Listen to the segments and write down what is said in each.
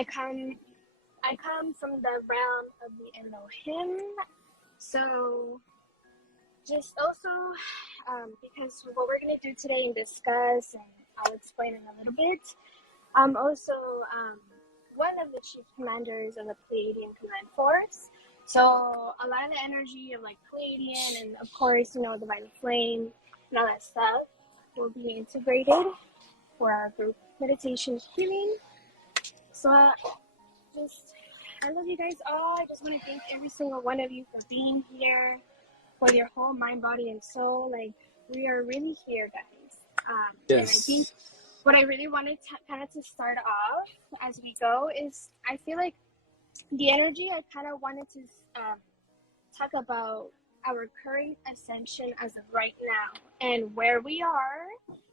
I come from the realm of the Elohim. So just also, because what we're going to do today and discuss, and I'll explain in a little bit, I'm also one of the chief commanders of the Pleiadian Command Force. So a lot of the energy of like Pleiadian and of course, Divine Flame and all that stuff will be integrated for our group meditation healing. So I love you guys all. I just want to thank every single one of you for being here, for your whole mind, body, and soul. Like, we are really here, guys. Yes. And I think what I really wanted to start off as we go is, I feel like the energy, I kind of wanted to talk about our current ascension as of right now and where we are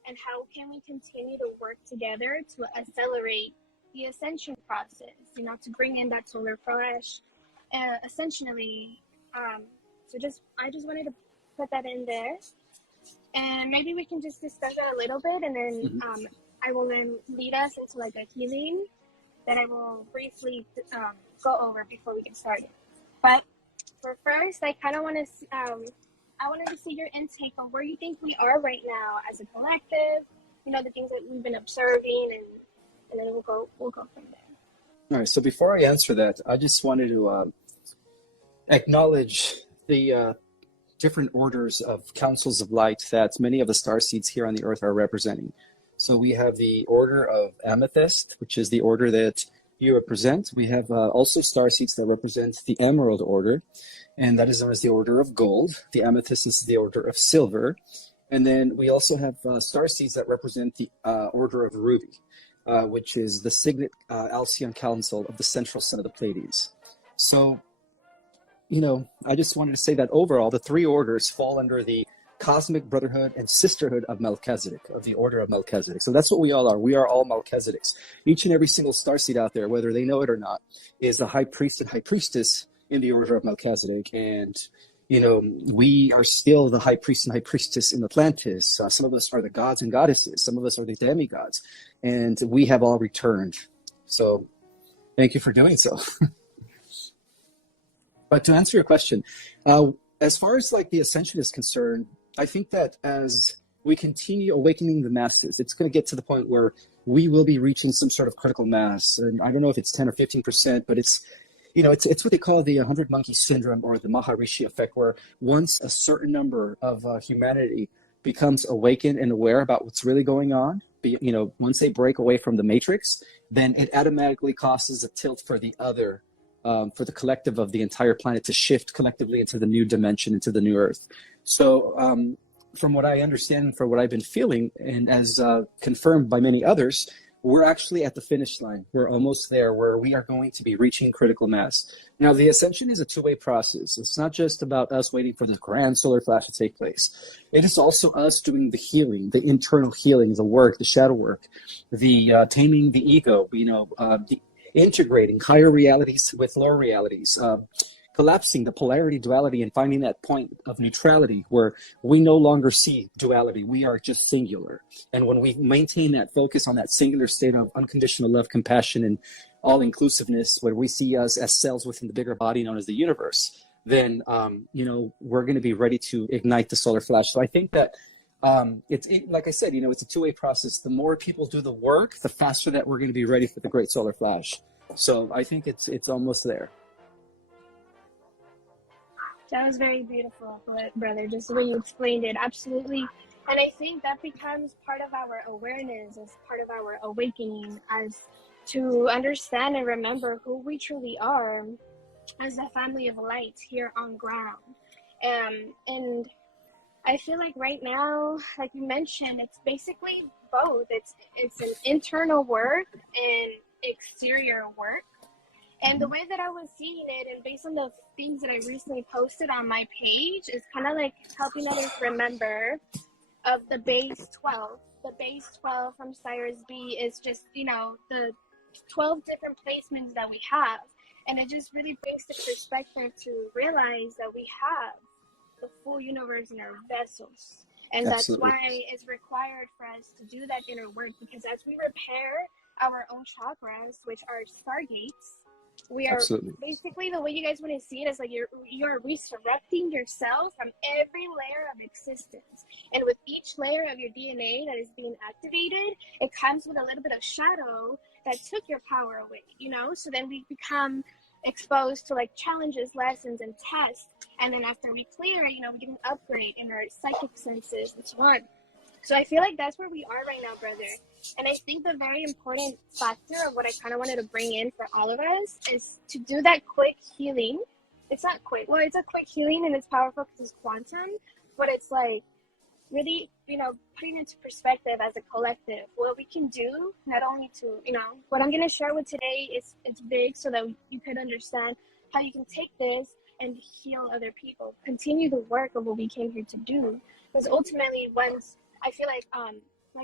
and how can we continue to work together to accelerate the ascension process, to bring in that solar flash, essentially. I just wanted to put that in there, and maybe we can just discuss that a little bit, and then I will then lead us into like a healing that I will briefly go over before we get started. But for first, I kind of want to, I wanted to see your intake on where you think we are right now as a collective. The things that we've been observing, and then we'll go from there. All right. So before I answer that, I just wanted to acknowledge the different orders of councils of light that many of the starseeds here on the earth are representing. So we have the order of amethyst, which is the order that you represent. We have also starseeds that represent the emerald order, and that is known as the order of gold. The amethyst is the order of silver. And then we also have starseeds that represent the order of ruby, which is the signet Alcyon Council of the central sun of the Pleiades. So, I just wanted to say that overall, the three orders fall under the cosmic brotherhood and sisterhood of Melchizedek, of the order of Melchizedek. So that's what we all are. We are all Melchizedeks. Each and every single starseed out there, whether they know it or not, is a high priest and high priestess in the order of Melchizedek. And, we are still the high priest and high priestess in Atlantis. Some of us are the gods and goddesses. Some of us are the demigods. And we have all returned. So thank you for doing so. But to answer your question, as far as like the ascension is concerned, I think that as we continue awakening the masses, it's going to get to the point where we will be reaching some sort of critical mass. And I don't know if it's 10 or 15%, but it's what they call the 100 monkey syndrome, or the Maharishi effect, where once a certain number of humanity becomes awakened and aware about what's really going on, once they break away from the matrix, then it automatically causes a tilt for the other, for the collective of the entire planet to shift collectively into the new dimension, into the new earth. So from what I understand and for what I've been feeling, and as confirmed by many others, we're actually at the finish line. We're almost there, where we are going to be reaching critical mass. Now, the ascension is a two-way process. It's not just about us waiting for the grand solar flash to take place. It is also us doing the healing, the internal healing, the work, the shadow work, the taming the ego, the integrating higher realities with lower realities, collapsing the polarity duality and finding that point of neutrality where we no longer see duality. We are just singular. And when we maintain that focus on that singular state of unconditional love, compassion, and all-inclusiveness, where we see us as cells within the bigger body known as the universe, then, we're going to be ready to ignite the solar flash. So I think that like I said, it's a two-way process. The more people do the work, the faster that we're going to be ready for the great solar flash. So I think it's almost there. That was very beautiful, brother, just the way you explained it. Absolutely. And I think that becomes part of our awareness, as part of our awakening, as to understand and remember who we truly are as a family of light here on ground. And I feel like right now, like you mentioned, it's basically both. It's an internal work and exterior work. And the way that I was seeing it, and based on the things that I recently posted on my page, is kind of like helping others remember of the base 12. The base 12 from Cyrus B is just, the 12 different placements that we have. And it just really brings the perspective to realize that we have the full universe in our vessels. And Absolutely. That's why it's required for us to do that inner work, because as we repair our own chakras, which are stargates. We are Absolutely. basically, the way you guys want to see it is like you're resurrecting yourself from every layer of existence, and with each layer of your DNA that is being activated, it comes with a little bit of shadow that took your power away, you know. So then we become exposed to like challenges, lessons, and tests, and then after we clear, you know, we get an upgrade in our psychic senses and so on. So I feel like that's where we are right now, brother. And I think the very important factor of what I kind of wanted to bring in for all of us is to do that quick healing. It's not quick. Well, it's a quick healing and it's powerful because it's quantum, but it's like really, you know, putting into perspective as a collective what we can do, not only to, you know, what I'm going to share with today is it's big so that you could understand how you can take this and heal other people, continue the work of what we came here to do. Because ultimately, once I feel like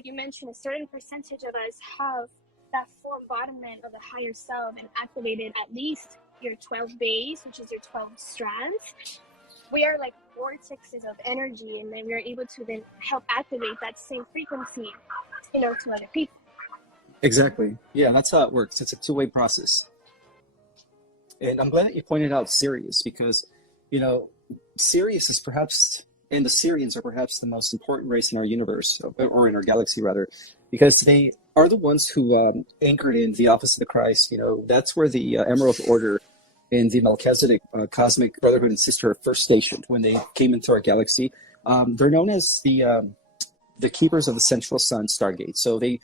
you mentioned, a certain percentage of us have that full embodiment of the higher self and activated at least your 12 base, which is your 12 strands. We are like vortexes of energy, and then we are able to then help activate that same frequency, you know, to other people. Exactly. Yeah, that's how it works. It's a two-way process. And I'm glad that you pointed out Sirius because, you know, Sirius is perhaps, and the Sirians are perhaps the most important race in our universe, or in our galaxy rather, because they are the ones who anchored in the office of the Christ. You know, that's where the Emerald Order and the Melchizedek Cosmic Brotherhood and Sisterhood first stationed when they came into our galaxy. They're known as the keepers of the central sun stargate. So they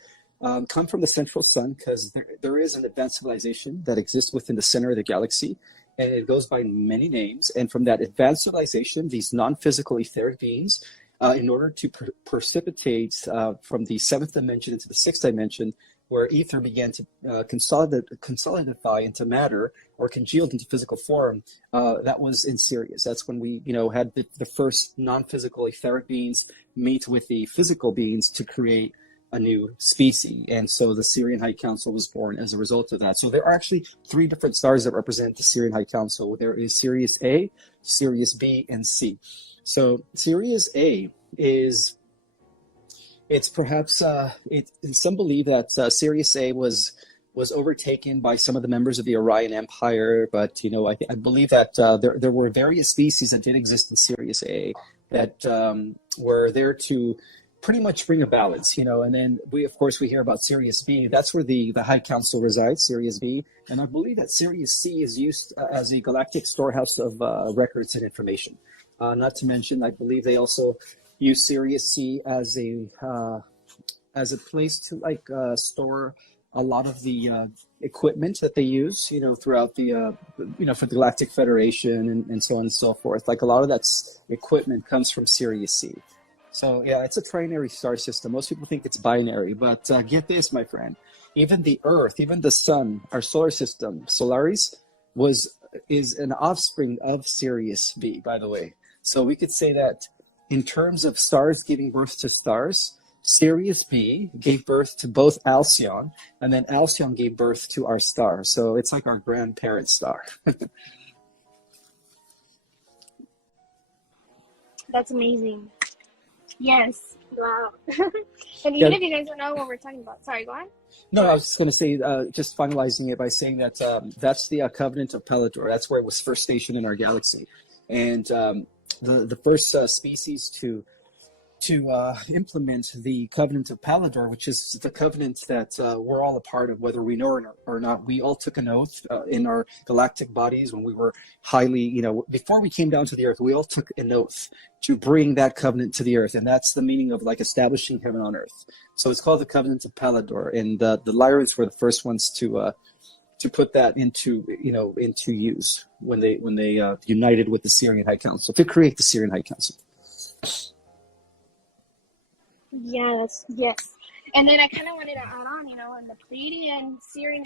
come from the central sun because there is an advanced civilization that exists within the center of the galaxy, and it goes by many names. And from that advanced civilization, these non-physical etheric beings, in order to precipitate from the seventh dimension into the sixth dimension, where ether began to consolidify into matter or congealed into physical form, that was in Sirius. That's when we, you know, had the first non-physical etheric beings meet with the physical beings to create a new species. And so the Sirian High Council was born as a result of that. So there are actually three different stars that represent the Sirian High Council. There is Sirius A, Sirius B, and C. So Sirius A is, it's perhaps, some believe that Sirius A was overtaken by some of the members of the Orion Empire, but, you know, I believe that there were various species that did exist in Sirius A that were there to pretty much bring a balance, you know. And then we hear about Sirius B. That's where the High Council resides, Sirius B. And I believe that Sirius C is used as a galactic storehouse of records and information. Not to mention, I believe they also use Sirius C as a place to store a lot of the equipment that they use, you know, throughout the, you know, for the Galactic Federation and so on and so forth. Like a lot of that equipment comes from Sirius C. So yeah, it's a trinary star system. Most people think it's binary, but get this, my friend. Even the Earth, even the Sun, our solar system, Solaris, is an offspring of Sirius B, by the way. So we could say that in terms of stars giving birth to stars, Sirius B gave birth to both Alcyon, and then Alcyon gave birth to our star. So it's like our grandparent star. That's amazing. Yes. Wow. And even if you guys don't know what we're talking about, sorry, go on. No, I was just going to say, just finalizing it by saying that that's the Covenant of Pelador. That's where it was first stationed in our galaxy. And the first species to implement the Covenant of Palador, which is the covenant that we're all a part of, whether we know it or not. We all took an oath in our galactic bodies when we were highly, you know, before we came down to the Earth, we all took an oath to bring that covenant to the Earth. And that's the meaning of like establishing heaven on Earth. So it's called the Covenant of Palador. And the Lyrans were the first ones to put that into use when they united with the Sirian High Council to create the Sirian High Council. Yes. And then I kind of wanted to add on, you know, when the Pleiadian Syrian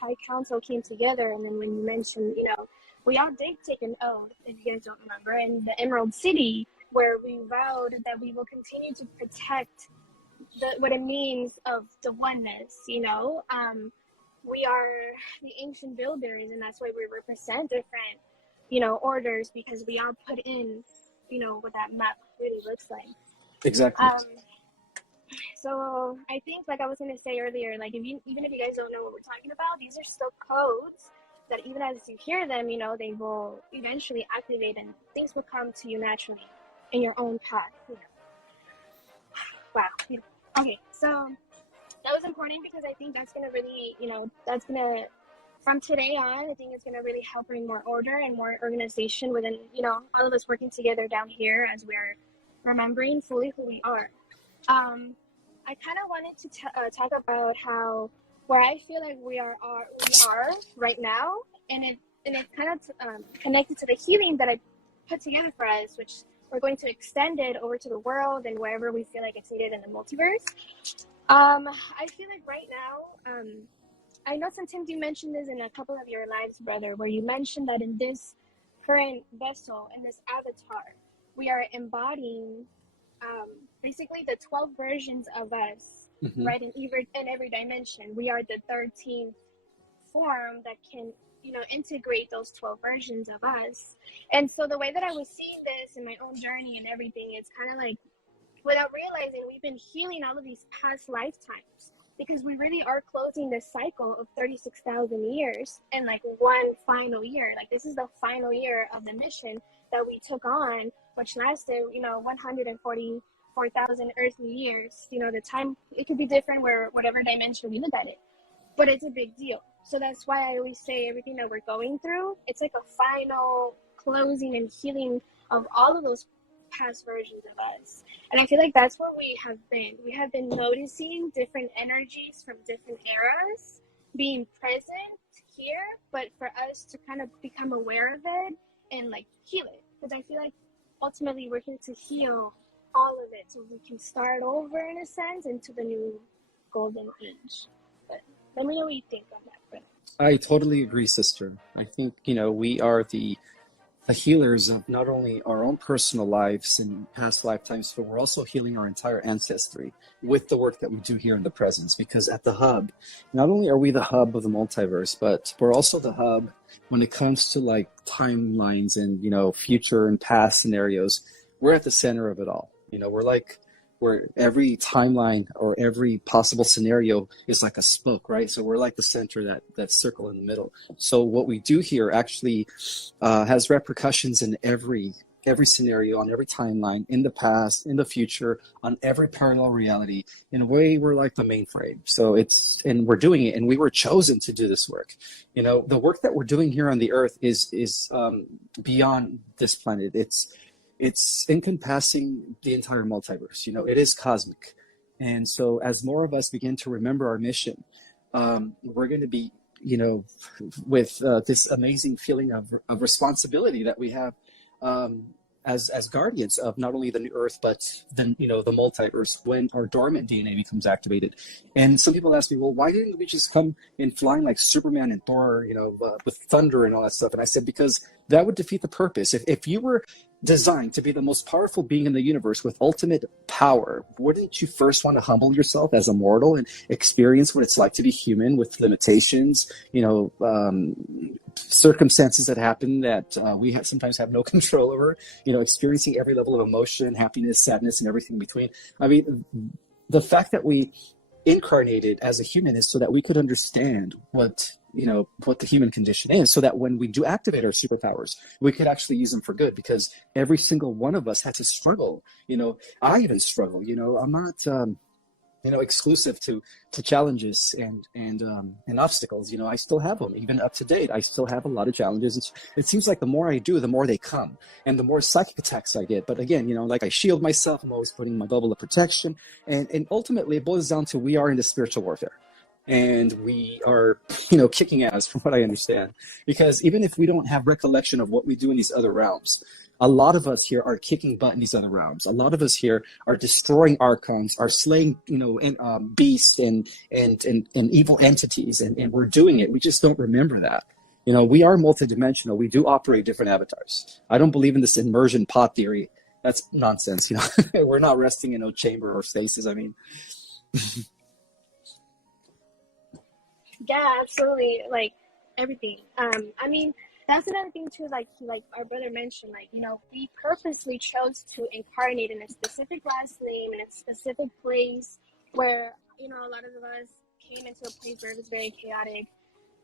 High Council came together, and then when you mentioned, you know, we all did take an oath, if you guys don't remember, in the Emerald City, where we vowed that we will continue to protect what it means of the oneness, you know. We are the ancient builders, and that's why we represent different, you know, orders, because we all put in, you know, what that map really looks like. Exactly. So I think, like I was going to say earlier, like even if you guys don't know what we're talking about, these are still codes that even as you hear them, they will eventually activate and things will come to you naturally in your own path. Wow. Okay, so that was important because I think that's going to really, that's going to, from today on, I think it's going to really help bring more order and more organization within, all of us working together down here as we're remembering fully who we are. I kind of wanted to talk about how where I feel like we are right now, and it's kind of connected to the healing that I put together for us, which we're going to extend it over to the world and wherever we feel like it's needed in the multiverse. I feel like right now, I know sometimes you mentioned this in a couple of your lives, brother, where you mentioned that in this current vessel, in this avatar, we are embodying basically the 12 versions of us, right? In every dimension, we are the 13th form that can, integrate those 12 versions of us. And so the way that I was seeing this in my own journey and everything, it's kind of like, without realizing, we've been healing all of these past lifetimes because we really are closing this cycle of 36,000 years in like one final year. Like this is the final year of the mission that we took on, which lasted, 144,000 earthly years. The time, it could be different where whatever dimension we look at it, but it's a big deal. So that's why I always say everything that we're going through, it's like a final closing and healing of all of those past versions of us. And I feel like that's what we have been. We have been noticing different energies from different eras being present here, but for us to kind of become aware of it and like heal it. Because I feel like ultimately we're here to heal all of it so we can start over in a sense into the new golden age. But let me know what you think on that, brother. I totally agree, sister. I think, we are the healers of not only our own personal lives and past lifetimes, but we're also healing our entire ancestry with the work that we do here in the presence. Because at the hub, not only are we the hub of the multiverse, but we're also the hub when it comes to like timelines and, future and past scenarios. We're at the center of it all. Where every timeline or every possible scenario is like a spoke, right? So we're like the center, that circle in the middle. So what we do here actually has repercussions in every scenario, on every timeline, in the past, in the future, on every parallel reality. In a way, we're like the mainframe. So and we're doing it, and we were chosen to do this work. The work that we're doing here on the earth is beyond this planet. It's encompassing the entire multiverse. It is cosmic. And so as more of us begin to remember our mission, we're going to be, with this amazing feeling of responsibility that we have as guardians of not only the new earth, but then, the multiverse when our dormant DNA becomes activated. And some people ask me, well, why didn't we just come in flying like Superman and Thor, with thunder and all that stuff? And I said, because that would defeat the purpose. If you were designed to be the most powerful being in the universe with ultimate power, wouldn't you first want to humble yourself as a mortal and experience what it's like to be human with limitations, circumstances that happen that we sometimes have no control over, experiencing every level of emotion, happiness, sadness, and everything in between. I mean, the fact that we incarnated as a human is so that we could understand what the human condition is, so that when we do activate our superpowers, we could actually use them for good, because every single one of us had to struggle. I even struggle. I'm not exclusive to challenges and obstacles. I still have them. Even up to date, I still have a lot of challenges. It seems like the more I do, the more they come, and the more psychic attacks I get. But again, like I shield myself. I'm always putting my bubble of protection, and ultimately it boils down to we are into spiritual warfare. And we are, kicking ass from what I understand. Because even if we don't have recollection of what we do in these other realms, a lot of us here are kicking butt in these other realms. A lot of us here are destroying archons, are slaying, beasts and evil entities, and we're doing it. We just don't remember that. We are multidimensional. We do operate different avatars. I don't believe in this immersion pod theory. That's nonsense. We're not resting in no chamber or stasis. I mean. Yeah, absolutely. Like everything. I mean, that's another thing too. Like our brother mentioned, we purposely chose to incarnate in a specific last name in a specific place where a lot of us came into a place where it was very chaotic,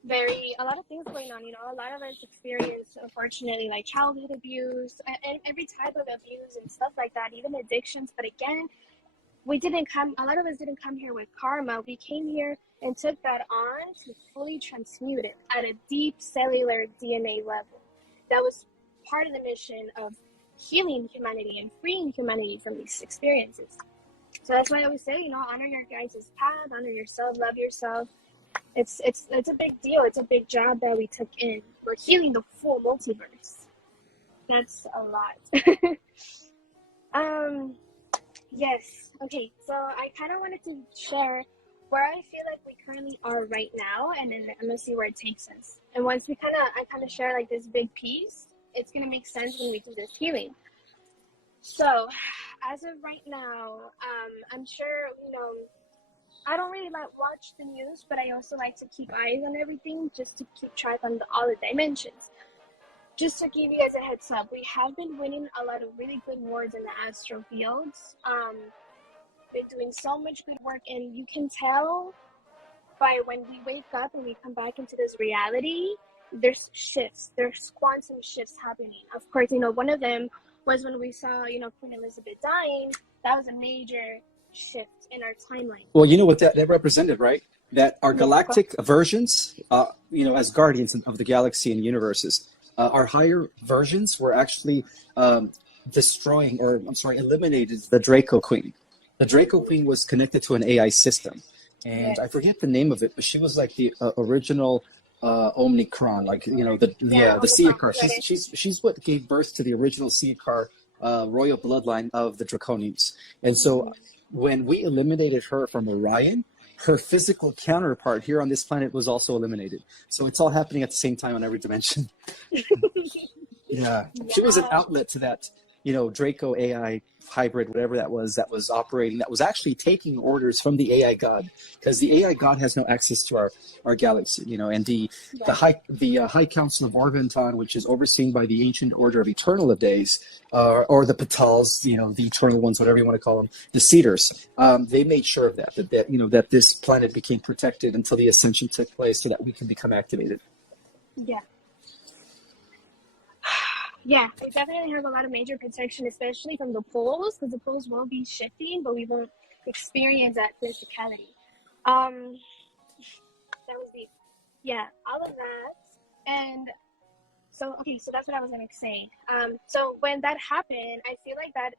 a lot of things going on. A lot of us experienced, unfortunately, like childhood abuse and every type of abuse and stuff like that, even addictions. But again, a lot of us didn't come here with karma. We came here and took that on to fully transmute it at a deep cellular DNA level. That was part of the mission of healing humanity and freeing humanity from these experiences. So that's why I always say, honor your guys' path, honor yourself, love yourself. It's a big deal. It's a big job that we took in. We're healing the full multiverse. That's a lot. Yes. Okay. So I kind of wanted to share where I feel like we currently are right now, and then I'm gonna see where it takes us. And once I kind of share like this big piece, it's gonna make sense when we do this healing. So, as of right now, I'm sure I don't really watch the news, but I also like to keep eyes on everything just to keep track on all the dimensions. Just to give you guys a heads up, we have been winning a lot of really good wars in the astral fields. Been doing so much good work, and you can tell by when we wake up and we come back into this reality, there's quantum shifts happening. Of course, one of them was when we saw, Queen Elizabeth dying. That was a major shift in our timeline. Well, you know what that represented, right? That our galactic versions, as guardians of the galaxy and universes, our higher versions were actually eliminated the Draco Queen. The Draco Queen was connected to an AI system, and I forget the name of it, but she was like the original Omnicron, like the Seekar. She's what gave birth to the original Seekar royal bloodline of the Draconians. And so when we eliminated her from Orion, her physical counterpart here on this planet was also eliminated. So it's all happening at the same time on every dimension. Yeah. She was an outlet to that, Draco AI hybrid, whatever that was operating, that was actually taking orders from the AI god, because the AI god has no access to our galaxy, and the High Council of Orventon, which is overseen by the Ancient Order of Eternal of Days, or the Petals, the Eternal Ones, whatever you want to call them, the Cedars. They made sure of that this planet became protected until the ascension took place, so that we can become activated. Yeah. Yeah, we definitely have a lot of major protection, especially from the poles, because the poles will be shifting, but we won't experience that physicality. That was deep. Yeah, all of that. And so that's what I was going to say. So when that happened, I feel like that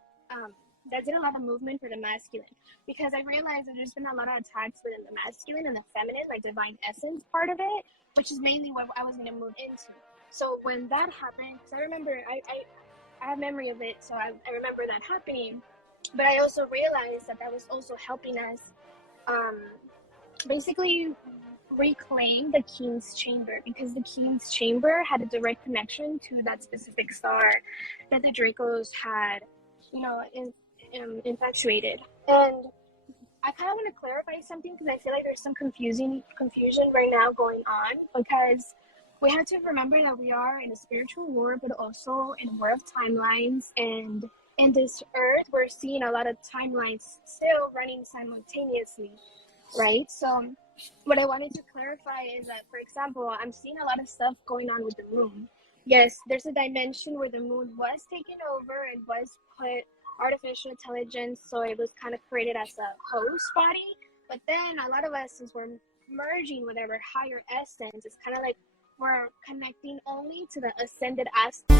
did a lot of movement for the masculine, because I realized that there's been a lot of attacks within the masculine and the feminine, like divine essence part of it, which is mainly what I was going to move into. So when that happened, because I remember, I have memory of it, so I remember that happening, but I also realized that was also helping us basically reclaim the King's Chamber, because the King's Chamber had a direct connection to that specific star that the Dracos had, infatuated. And I kind of want to clarify something, because I feel like there's some confusion right now going on, because we have to remember that we are in a spiritual war, but also in a war of timelines. And in this earth, we're seeing a lot of timelines still running simultaneously, right? So what I wanted to clarify is that, for example, I'm seeing a lot of stuff going on with the moon. Yes, there's a dimension where the moon was taken over and was put artificial intelligence, so it was kind of created as a host body. But then a lot of us, since we're merging with our higher essence, it's kind of like we're connecting only to the ascended aspect.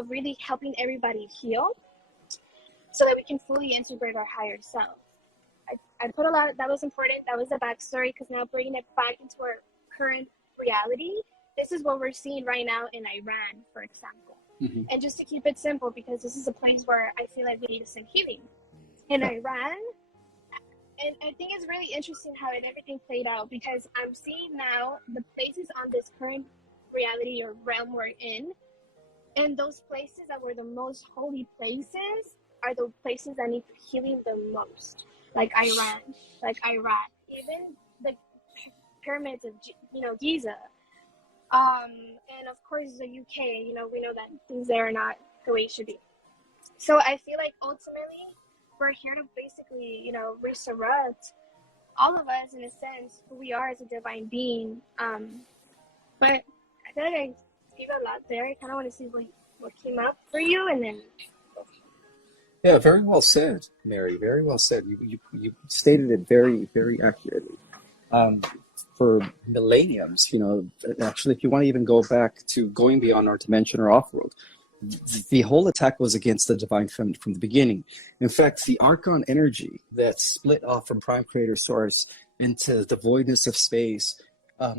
of really helping everybody heal so that we can fully integrate our higher self. I put a lot of, that was important. That was the backstory, because now bringing it back into our current reality, this is what we're seeing right now in Iran, for example. Mm-hmm. And just to keep it simple, because this is a place where I feel like we need some healing. In Iran, and I think it's really interesting how everything played out, because I'm seeing now the places on this current reality or realm we're in, and those places that were the most holy places are the places that need healing the most, like Iran, like Iraq, even the pyramids of Giza, and of course the UK. We know that things there are not the way it should be. So I feel like ultimately we're here to basically, resurrect all of us, in a sense, who we are as a divine being. But I feel like I gave a lot there. I kind of want to see what came up for you, and then. Yeah, very well said, Mary. Very well said. You stated it very, very accurately. For millenniums, actually, if you want to even go back to going beyond our dimension or off-world, the whole attack was against the divine feminine from the beginning. In fact, the archon energy that split off from prime creator source into the voidness of space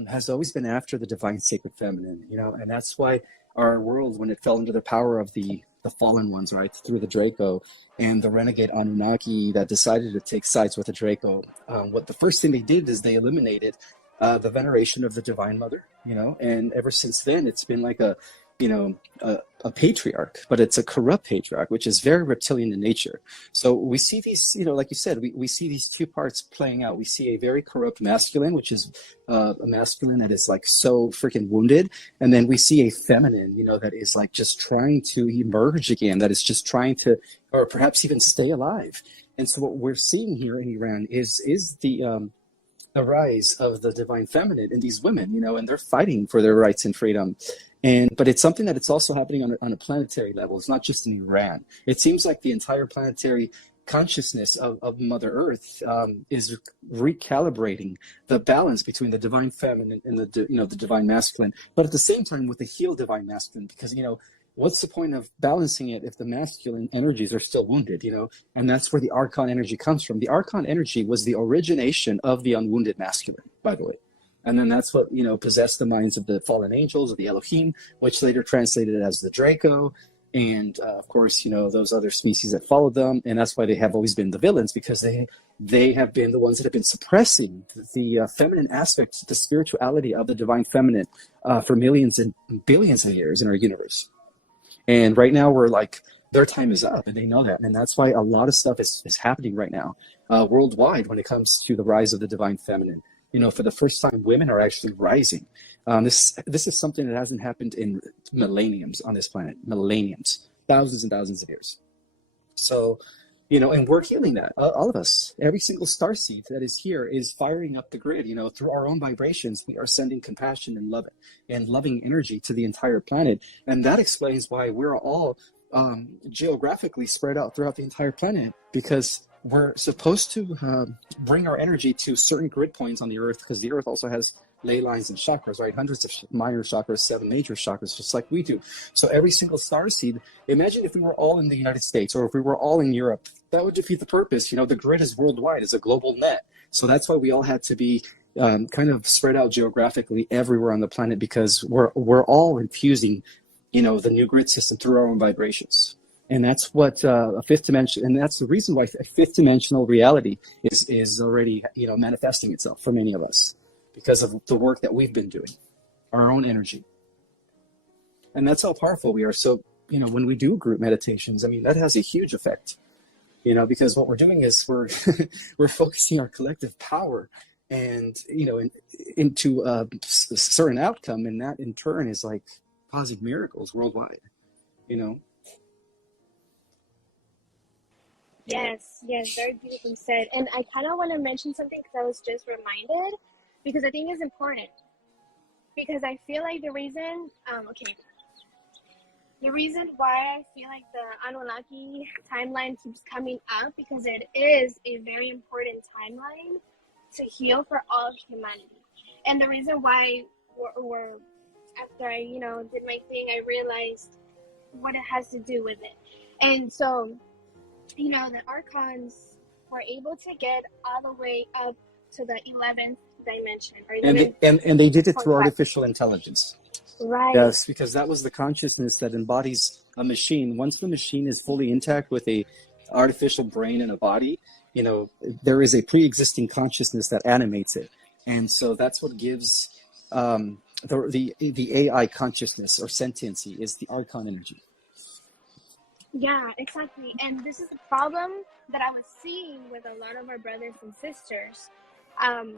has always been after the divine sacred feminine, and that's why our world, when it fell into the power of the fallen ones, right, through the Draco and the renegade Anunnaki that decided to take sides with the Draco, what the first thing they did is they eliminated the veneration of the divine mother, and ever since then it's been like a patriarch, but it's a corrupt patriarch, which is very reptilian in nature. So we see these, like you said, we see these two parts playing out. We see a very corrupt masculine, which is a masculine that is like so freaking wounded. And then we see a feminine, that is like just trying to emerge again, that is just trying to, or perhaps even stay alive. And so what we're seeing here in Iran is the rise of the divine feminine in these women, and they're fighting for their rights and freedom. But it's something that it's also happening on a planetary level. It's not just in Iran. It seems like the entire planetary consciousness of Mother Earth is recalibrating the balance between the divine feminine and the divine masculine. But at the same time, with the healed divine masculine, because what's the point of balancing it if the masculine energies are still wounded? And that's where the archon energy comes from. The archon energy was the origination of the unwounded masculine, by the way. And then that's what, possessed the minds of the fallen angels, of the Elohim, which later translated as the Draco. And of course, those other species that followed them. And that's why they have always been the villains, because they have been the ones that have been suppressing the feminine aspect, the spirituality of the divine feminine for millions and billions of years in our universe. And right now we're like, their time is up, and they know that. And that's why a lot of stuff is happening right now worldwide when it comes to the rise of the divine feminine. For the first time, women are actually rising. This is something that hasn't happened in millenniums on this planet, millenniums, thousands and thousands of years. So, and we're healing that, all of us. Every single starseed that is here is firing up the grid. Through our own vibrations, we are sending compassion and love and loving energy to the entire planet. And that explains why we're all geographically spread out throughout the entire planet, because we're supposed to bring our energy to certain grid points on the Earth, because the Earth also has ley lines and chakras, right? Hundreds of minor chakras, 7 major chakras, just like we do. So every single starseed, imagine if we were all in the United States, or if we were all in Europe, that would defeat the purpose. The grid is worldwide, it's a global net. So that's why we all had to be kind of spread out geographically everywhere on the planet, because we're all infusing, the new grid system through our own vibrations. And that's what a fifth dimension, and that's the reason why a fifth dimensional reality is already, manifesting itself for many of us, because of the work that we've been doing, our own energy. And that's how powerful we are. So, when we do group meditations, that has a huge effect, because what we're doing is we're focusing our collective power and, into a certain outcome. And that in turn is like causing miracles worldwide, Yes, very beautifully said. And I kind of want to mention something, because I was just reminded, because I think it's important. Because I feel like the reason why I feel like the Anunnaki timeline keeps coming up, because it is a very important timeline to heal for all of humanity. And the reason why we're after I, did my thing, I realized what it has to do with it. And so, you know, the archons were able to get all the way up to the 11th dimension, or And they did it through 11.5. artificial intelligence. Right. Yes, because that was the consciousness that embodies a machine. Once the machine is fully intact with a artificial brain and a body, you know, there is a pre-existing consciousness that animates it. And so that's what gives the AI consciousness or sentiency is the archon energy. Yeah, exactly. And this is the problem that I was seeing with a lot of our brothers and sisters. Um,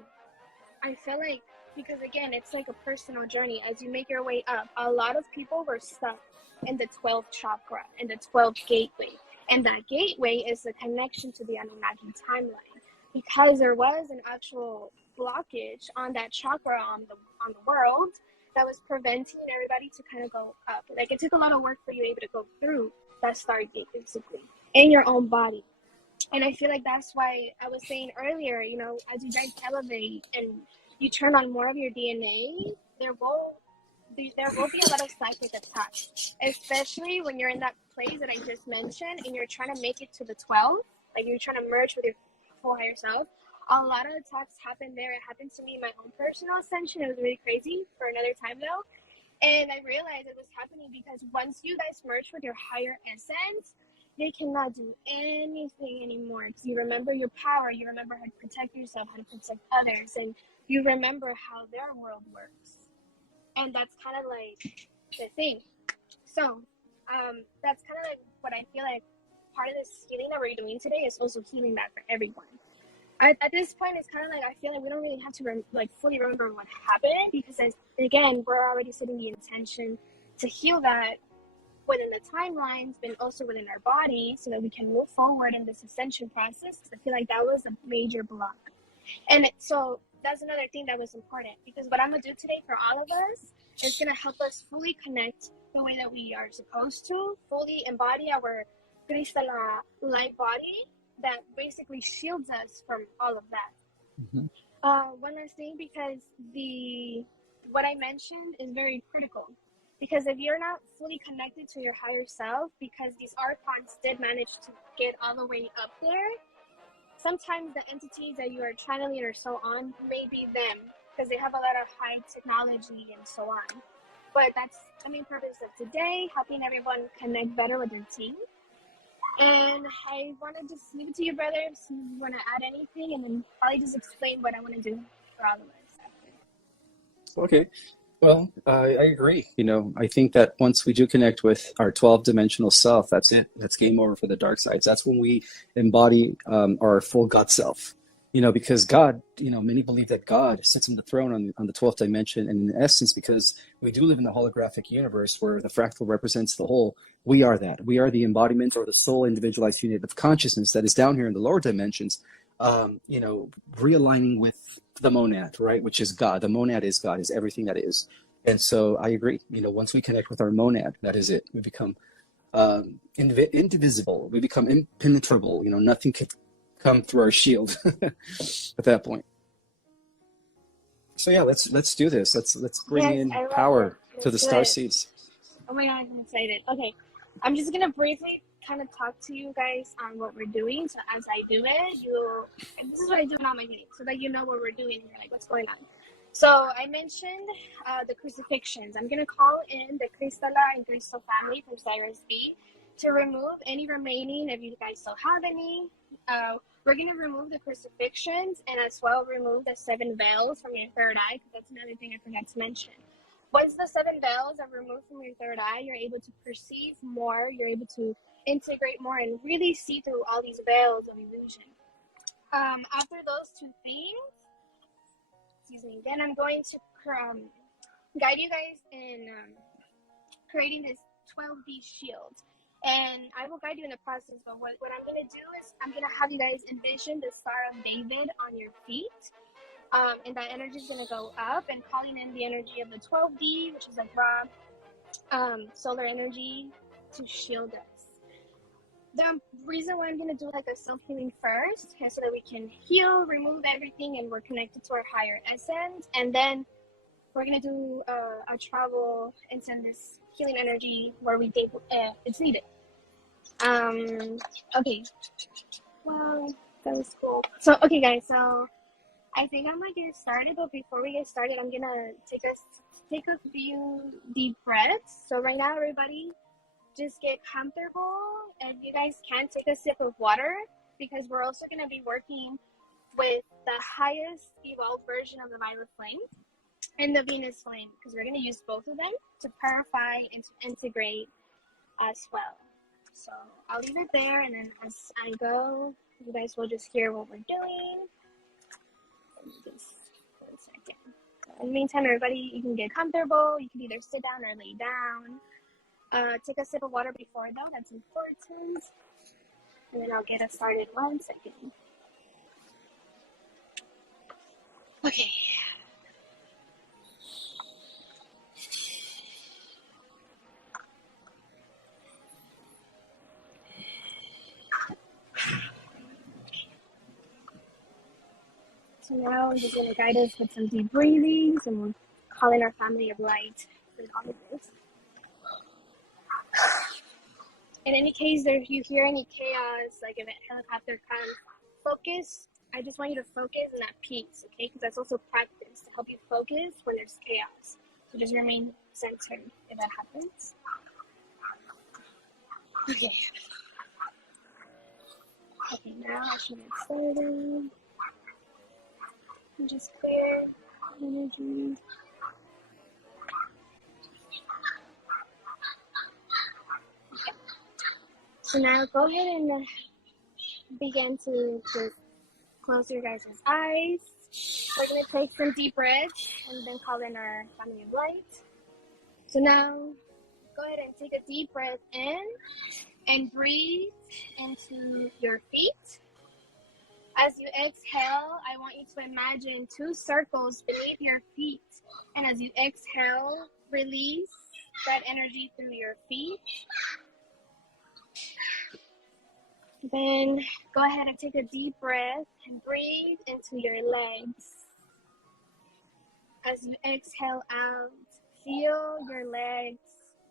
I feel like, because again, it's like a personal journey. As you make your way up, a lot of people were stuck in the 12th chakra and the 12th gateway. And that gateway is the connection to the Anunnaki timeline. Because there was an actual blockage on that chakra on the world that was preventing everybody to kind of go up. Like, it took a lot of work for you able to go through that stargate, basically, in your own body. And I feel like that's why I was saying earlier, you know, as you guys elevate and you turn on more of your DNA, there will be a lot of psychic attacks, especially when you're in that place that I just mentioned and you're trying to make it to the 12, like you're trying to merge with your full higher self. A lot of attacks happen there. It happened to me in my own personal ascension. It was really crazy for another time though. And I realized it was happening because once you guys merge with your higher essence, they cannot do anything anymore because you remember your power, you remember how to protect yourself, how to protect others, and you remember how their world works. And that's kind of like the thing. So that's kind of like what I feel like part of this healing that we're doing today is also healing that for everyone. At this point, it's kind of like I feel like we don't really have to fully remember what happened because, again, we're already setting the intention to heal that within the timelines, but also within our body, so that we can move forward in this ascension process. I feel like that was a major block, and so that's another thing that was important because what I'm gonna do today for all of us is gonna help us fully connect the way that we are supposed to, fully embody our crystal light body that basically shields us from all of that. Mm-hmm. One last thing, because what I mentioned is very critical. Because if you're not fully connected to your higher self, because these archons did manage to get all the way up there, sometimes the entities that you are channeling or so on may be them, because they have a lot of high technology and so on. But that's the main purpose of today, helping everyone connect better with their team. And I want to just leave it to you, brother, if you want to add anything, and then probably just explain what I want to do for all of us after. Okay. Well, I agree. You know, I think that once we do connect with our 12-dimensional self, that's it. That's game over for the dark sides. That's when we embody our full God self. You know, because God, you know, many believe that God sits on the throne on the 12th dimension. And in essence, because we do live in the holographic universe where the fractal represents the whole, we are that. We are the embodiment or the sole individualized unit of consciousness that is down here in the lower dimensions, you know, realigning with the monad, right? Which is God. The monad is God, is everything that is. And so I agree. You know, once we connect with our monad, that is it. We become indivisible. We become impenetrable. You know, nothing could come through our shield at that point. So yeah, let's do this. Let's bring Yes, in I love power it. to the Let's do star it. seeds. Oh my god, I'm excited. Okay, I'm just gonna briefly kind of talk to you guys on what we're doing. So as I do it, and this is what I do in all my meetings, so that you know what we're doing and you're like, what's going on. So I mentioned the crucifixions. I'm gonna call in the Crystala and Crystal family from Cyrus B to remove any remaining, if you guys still have any. We're gonna remove the crucifixions and as well remove the 7 veils from your third eye, because that's another thing I forgot to mention. Once the 7 veils are removed from your third eye, you're able to perceive more, you're able to integrate more and really see through all these veils of illusion. After those 2 things, then I'm going to guide you guys in creating this 12D shield. And I will guide you in the process, but what I'm going to do is I'm going to have you guys envision the Star of David on your feet. And that energy is going to go up and calling in the energy of the 12D, which is like raw solar energy to shield us. The reason why I'm going to do like a self-healing first is so that we can heal, remove everything, and we're connected to our higher essence. And then we're going to do a travel and send this healing energy where we think it's needed. Okay. Well, that was cool. So, okay, guys. So, I think I'm gonna get started. But before we get started, I'm gonna take a few deep breaths. So right now, everybody, just get comfortable. If you guys can, take a sip of water because we're also gonna be working with the highest evolved version of the violet flame and the Venus flame because we're gonna use both of them to purify and to integrate as well. So I'll leave it there, and then as I go, you guys will just hear what we're doing. Just for a second. In the meantime, everybody, you can get comfortable. You can either sit down or lay down. Take a sip of water before, though. That's important. And then I'll get us started 1 second. Okay. So now I'm just going to guide us with some deep breathings, and we'll call in our family of light for all of this. In any case, if you hear any chaos, like if a helicopter comes, focus. I just want you to focus on that peace, okay? Because that's also practice to help you focus when there's chaos. So just remain centered if that happens. Okay. Okay, now I should get started. And just clear energy. Okay. So now go ahead and begin to close your guys' eyes. We're going to take some deep breaths and then call in our family of light. So now go ahead and take a deep breath in and breathe into your feet. As you exhale, I want you to imagine 2 circles beneath your feet. And as you exhale, release that energy through your feet. Then go ahead and take a deep breath and breathe into your legs. As you exhale out, feel your legs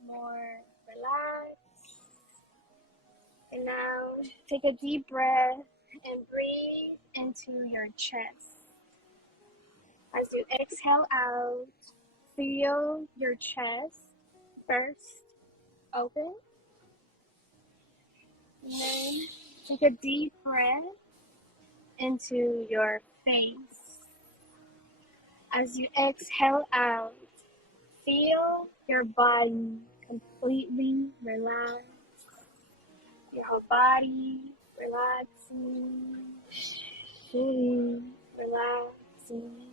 more relaxed. And now take a deep breath and breathe into your chest. As you exhale out, feel your chest burst open. And then take a deep breath into your face. As you exhale out, feel your body completely relax. Your whole body relaxing, fully relaxing.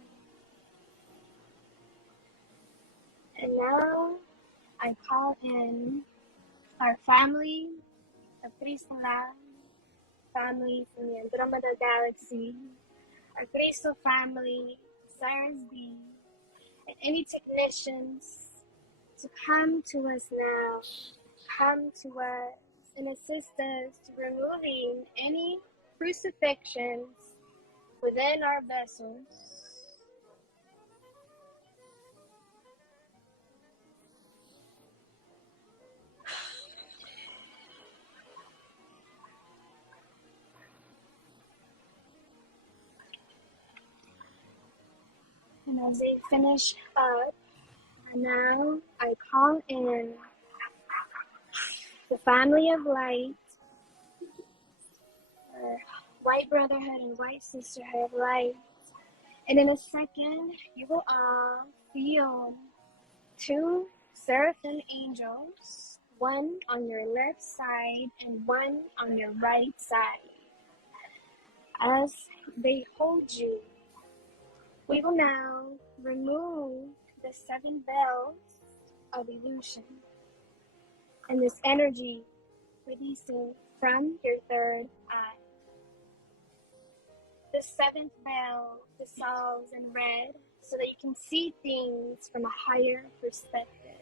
And now I call in our family, the Crystal family from the Andromeda Galaxy, our Crystal family, Sirens B, and any technicians to come to us now, come to us and assist us to removing any crucifixions within our vessels. And as they finish up, now I call in the family of light, or white brotherhood and white sisterhood of light. And in a second, you will all feel 2 seraphim angels, one on your left side and one on your right side. As they hold you, we will now remove the 7 bells of illusion and this energy releasing from your 3rd eye. The 7th bell dissolves in red so that you can see things from a higher perspective.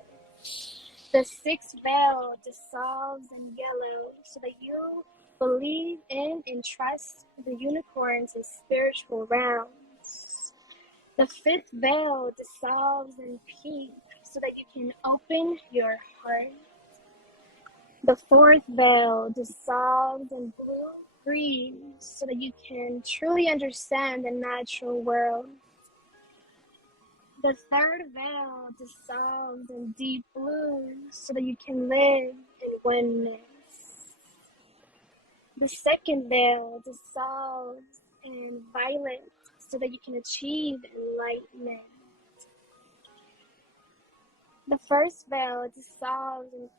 The 6th bell dissolves in yellow so that you believe in and trust the unicorns and spiritual realms. The 5th bell dissolves in pink so that you can open your heart. The fourth veil dissolves and blue breathes so that you can truly understand the natural world. The third veil dissolves in deep blue so that you can live in oneness. The second veil dissolves in violet so that you can achieve enlightenment. The first veil dissolves in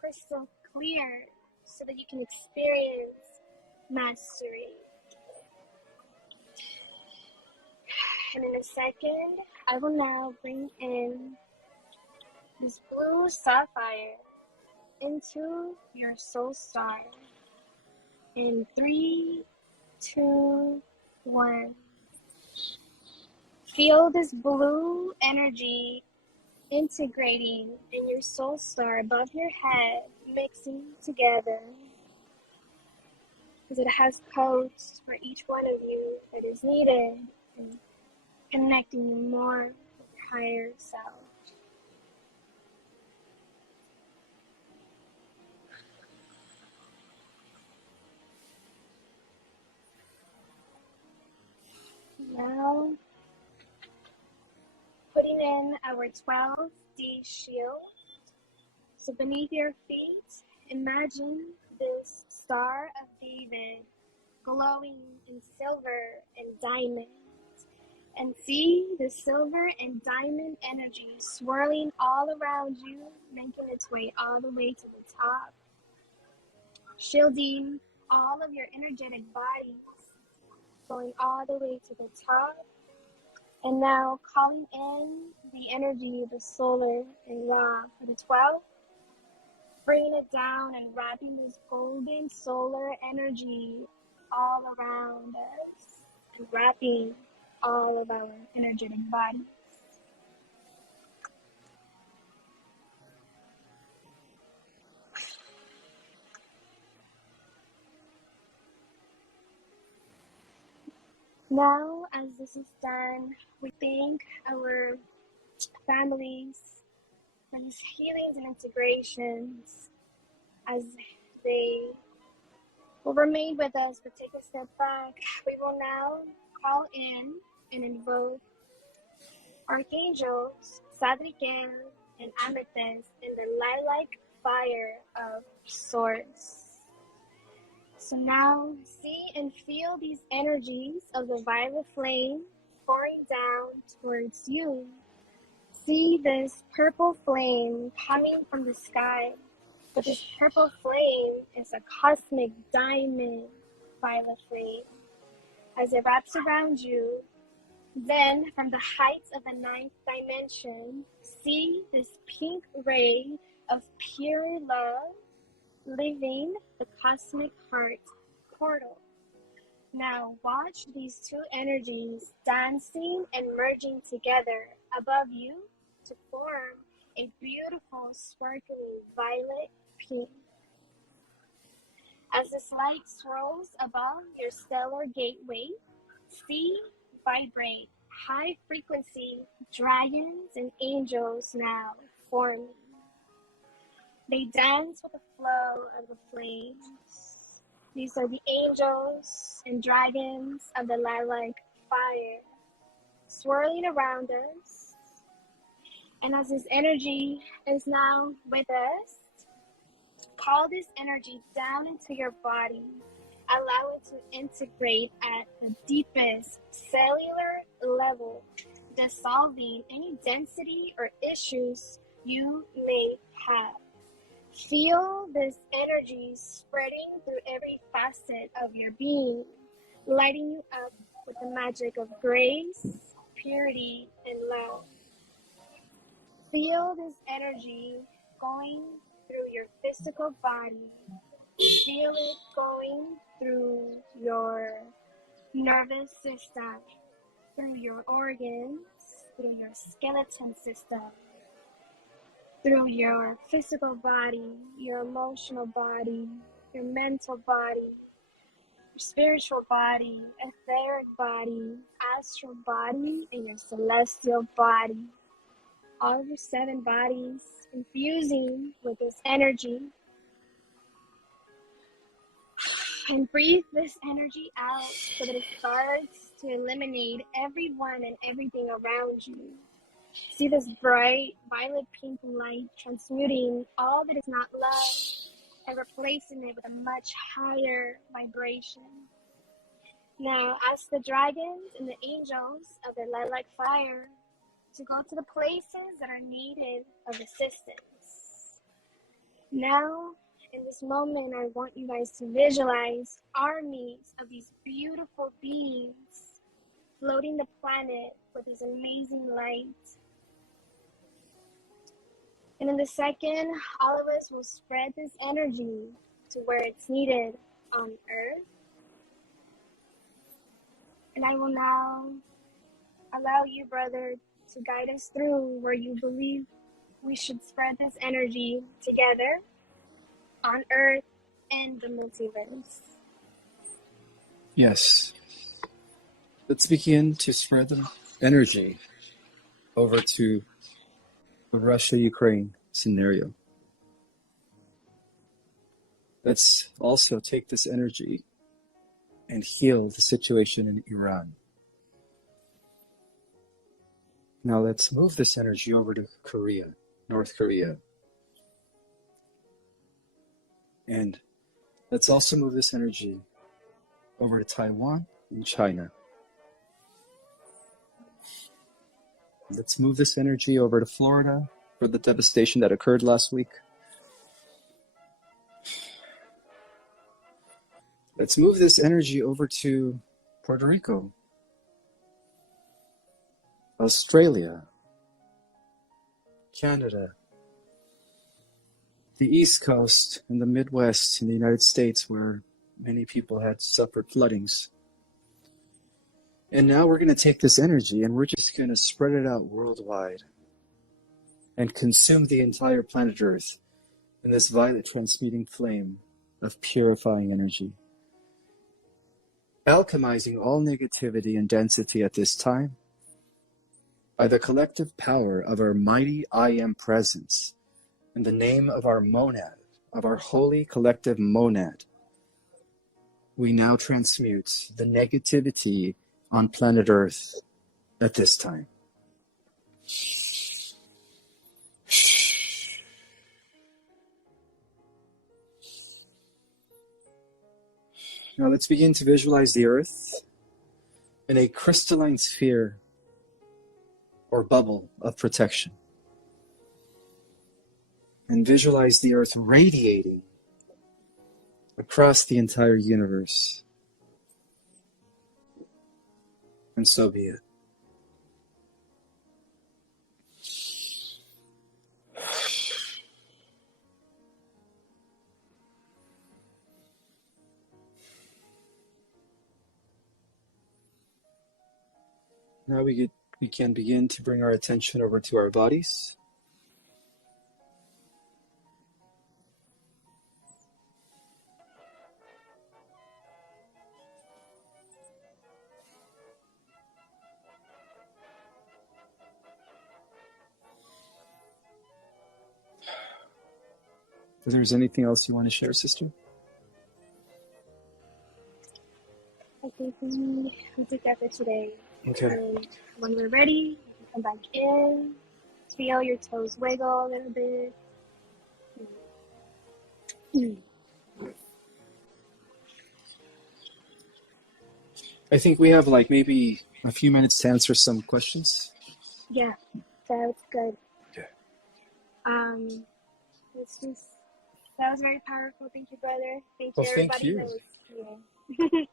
crystal clear so that you can experience mastery. And in a second, I will now bring in this blue sapphire into your soul star. In 3, 2, 1. Feel this blue energy integrating in your soul star above your head, mixing together, because it has codes for each one of you that is needed, and connecting you more with your higher self. Now, putting in our 12D shield. So beneath your feet, imagine this Star of David glowing in silver and diamond. And see the silver and diamond energy swirling all around you, making its way all the way to the top, shielding all of your energetic bodies, going all the way to the top. And now calling in the energy of the solar and Ra for the 12, bringing it down and wrapping this golden solar energy all around us and wrapping all of our energetic bodies. Now, as this is done, we thank our families for these healings and integrations as they will remain with us, but take a step back. We will now call in and invoke archangels Sadriel and Amethyst in the lilac fire of Source. So now see and feel these energies of the violet flame pouring down towards you. See this purple flame coming from the sky. But this purple flame is a cosmic diamond violet flame. As it wraps around you, then from the heights of the 9th dimension, see this pink ray of pure love living the cosmic heart portal. Now watch these two energies dancing and merging together above you to form a beautiful sparkling violet pink. As this light swirls above your stellar gateway, see, vibrate, high frequency dragons and angels now forming. They dance with the flow of the flames. These are the angels and dragons of the lilac fire, swirling around us. And as this energy is now with us, call this energy down into your body. Allow it to integrate at the deepest cellular level, dissolving any density or issues you may have. Feel this energy spreading through every facet of your being, lighting you up with the magic of grace, purity, and love. Feel this energy going through your physical body. Feel it going through your nervous system, through your organs, through your skeleton system, through your physical body, your emotional body, your mental body, your spiritual body, etheric body, astral body, and your celestial body. all of your 7 bodies, infusing with this energy. And breathe this energy out so that it starts to eliminate everyone and everything around you. See this bright violet pink light transmuting all that is not love and replacing it with a much higher vibration. Now ask the dragons and the angels of their lilac fire to go to the places that are needed of assistance. Now, in this moment, I want you guys to visualize armies of these beautiful beings floating the planet with this amazing light. And in the second, all of us will spread this energy to where it's needed on Earth. And I will now allow you, brother, to guide us through where you believe we should spread this energy together on Earth and the multiverse. Yes. Let's begin to spread the energy over to the Russia-Ukraine scenario. Let's also take this energy and heal the situation in Iran. Now let's move this energy over to Korea, North Korea. And let's also move this energy over to Taiwan and China. Let's move this energy over to Florida for the devastation that occurred last week. Let's move this energy over to Puerto Rico, Australia, Canada, the East Coast and the Midwest in the United States, where many people had suffered floodings. And now we're going to take this energy and we're just going to spread it out worldwide and consume the entire planet Earth in this violet transmuting flame of purifying energy, alchemizing all negativity and density at this time by the collective power of our mighty I Am presence. In the name of our monad, of our holy collective monad, we now transmute the negativity on planet Earth at this time. Now let's begin to visualize the Earth in a crystalline sphere or bubble of protection. And visualize the Earth radiating across the entire universe. And so be it. Now we can begin to bring our attention over to our bodies. If there's anything else you want to share, sister? I think we did that for today. Okay. And when we're ready, you can come back in. Feel your toes wiggle a little bit. I think we have like maybe a few minutes to answer some questions. Yeah, that's good. Okay. That was very powerful. Thank you, brother. Thank you, Well, everybody thank you. that was here.